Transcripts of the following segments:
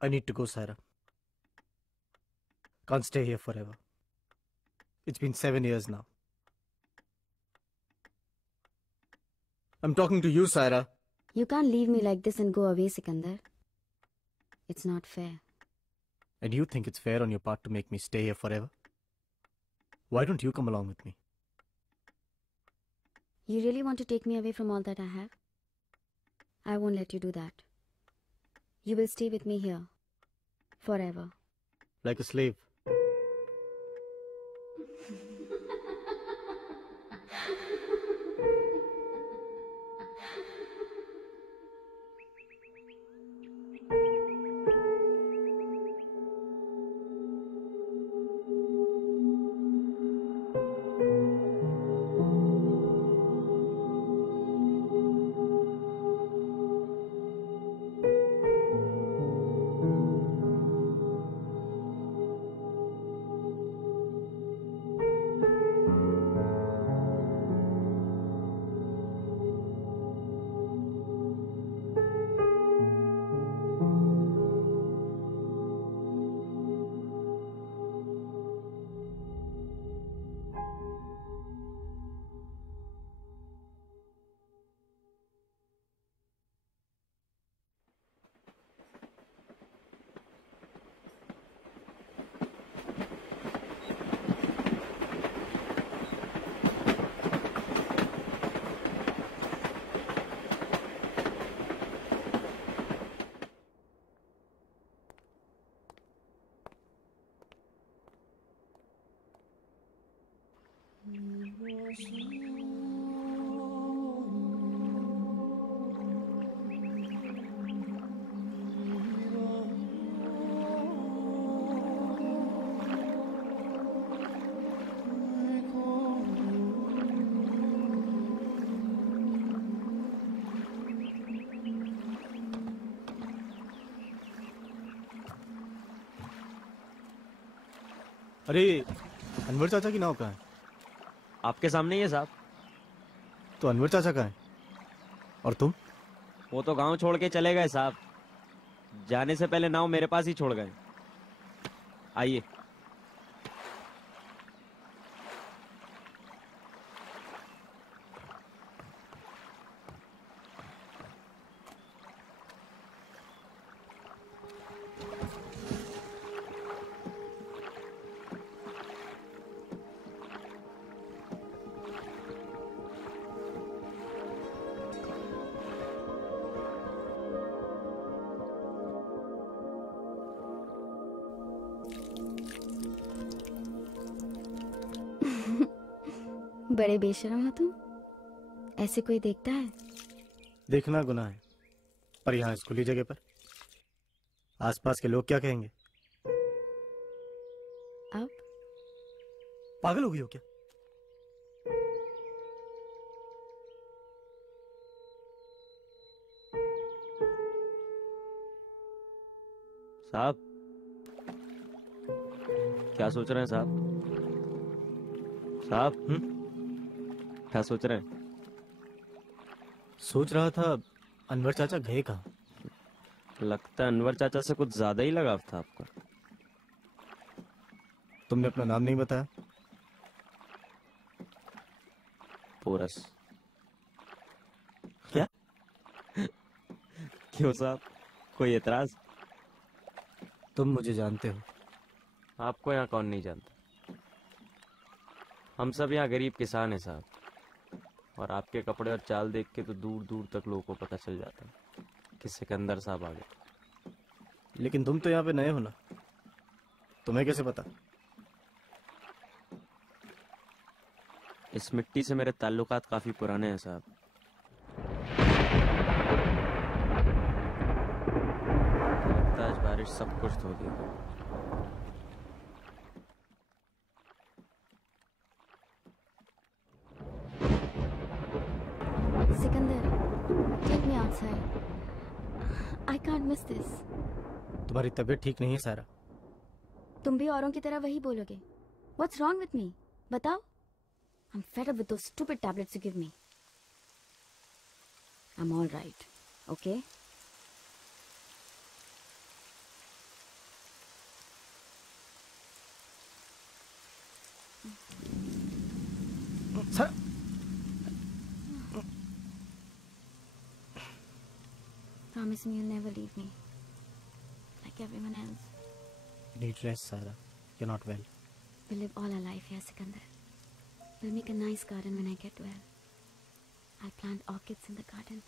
I need to go, Sarah. Can't stay here forever. It's been 7 years now. I'm talking to you, Sarah. You can't leave me like this and go away, Sikandar. It's not fair. And you think it's fair on your part to make me stay here forever? Why don't you come along with me? You really want to take me away from all that I have? I won't let you do that. You will stay with me here. Forever. Like a slave. अरे अनवर चाचा की नाव कहाँ है? आपके सामने ही है साहब। तो अनवर चाचा कहाँ है? और तुम? वो तो गांव छोड़ के चले गए साहब। जाने से पहले नाव मेरे पास ही छोड़ गए। आइए। बड़े बेशर्म हो तुम। ऐसे कोई देखता है? देखना गुनाह है, पर यहाँ स्कूली जगह पर आसपास के लोग क्या कहेंगे? अब पागल हो गई हो क्या? साहब क्या सोच रहे हैं साहब? साहब क्या सोच रहे हैं? सोच रहा था अनवर चाचा गए कहाँ? लगता है अनवर चाचा से कुछ ज्यादा ही लगाव था आपका। तुमने अपना नाम नहीं बताया। पोरस। क्या? क्यों साहब, कोई एतराज? तुम मुझे जानते हो। आपको यहाँ कौन नहीं जानता? हम सब यहाँ गरीब किसान हैं साहब, और आपके कपड़े और चाल देख के तो दूर दूर तक लोगों को पता चल जाता है कि सिकंदर साहब आ गए। लेकिन तुम तो यहाँ पे नए हो ना, तुम्हें कैसे पता? इस मिट्टी से मेरे ताल्लुकात काफी पुराने हैं साहब। लगता है आज बारिश सब कुछ धो देगी। I can't miss this. तुम्हारी तबीयत ठीक नहीं है सारा। तुम भी औरों की तरह वही बोलोगे। What's wrong with me? बताओ। I'm fed up with those stupid tablets you give me. I'm all right, okay? Sir. Promise me you'll never leave me. Like everyone else. You need rest, Saira. You're not well. We'll live all our life here, Sikandar. We'll make a nice garden when I get well. I'll plant orchids in the garden.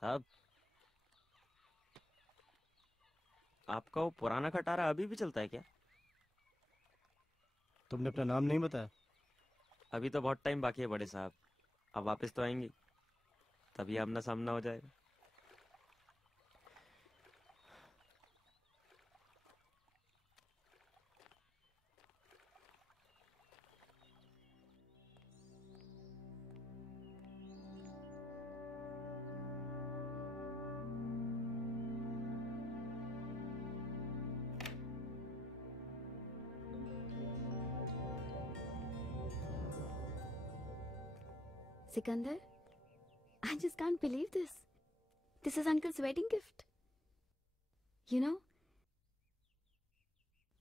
साहब, आपका वो पुराना खटारा अभी भी चलता है क्या? तुमने अपना नाम नहीं बताया? अभी तो बहुत टाइम बाकी है बड़े साहब। अब वापस तो आएंगे, तभी आमना सामना हो जाएगा। Sikandar, I just can't believe this. This is Uncle's wedding gift. You know,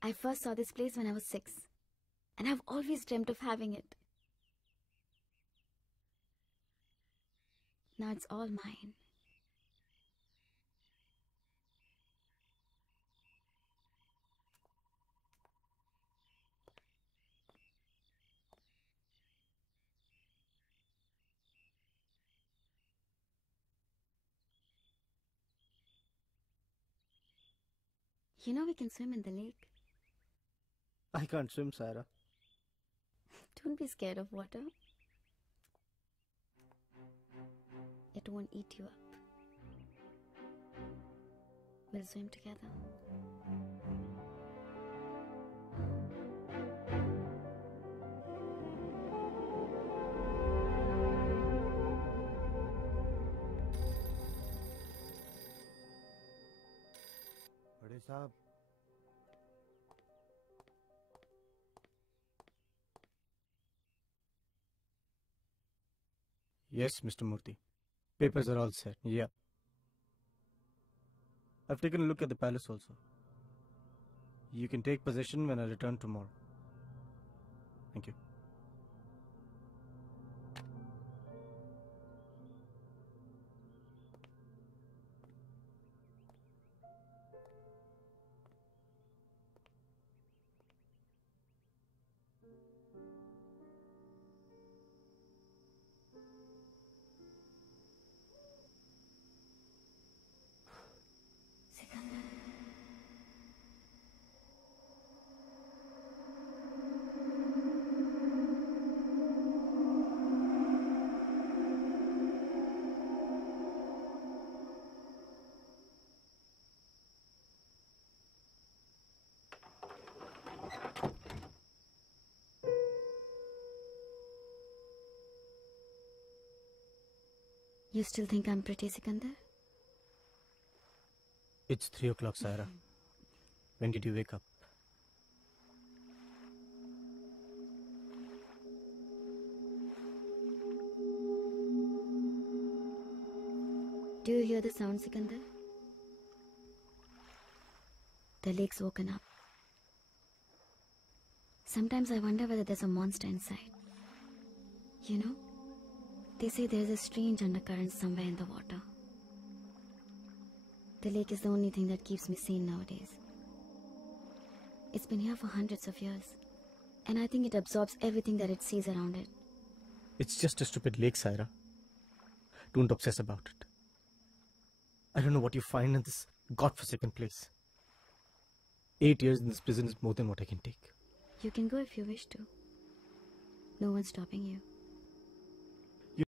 I first saw this place when I was 6, and I've always dreamt of having it. Now it's all mine. You know we can swim in the lake. I can't swim, Saira. Don't be scared of water. It won't eat you up. We'll swim together. बड़े साहब, yes, Mr. Murthy. Papers are all set. Yeah. I've taken a look at the palace also. You can take possession when I return tomorrow. Thank you. You still think I'm pretty, Sikandar? It's 3 o'clock, Saira. When did you wake up? Do you hear the sound, Sikandar? The lake's woken up. Sometimes I wonder whether there's a monster inside. You know, they say there's a strange undercurrent somewhere in the water. The lake is the only thing that keeps me sane nowadays. It's been here for hundreds of years, and I think it absorbs everything that it sees around it. It's just a stupid lake, Saira. Don't obsess about it. I don't know what you find in this godforsaken place. 8 years in this prison is more than what I can take. You can go if you wish to. No one's stopping you.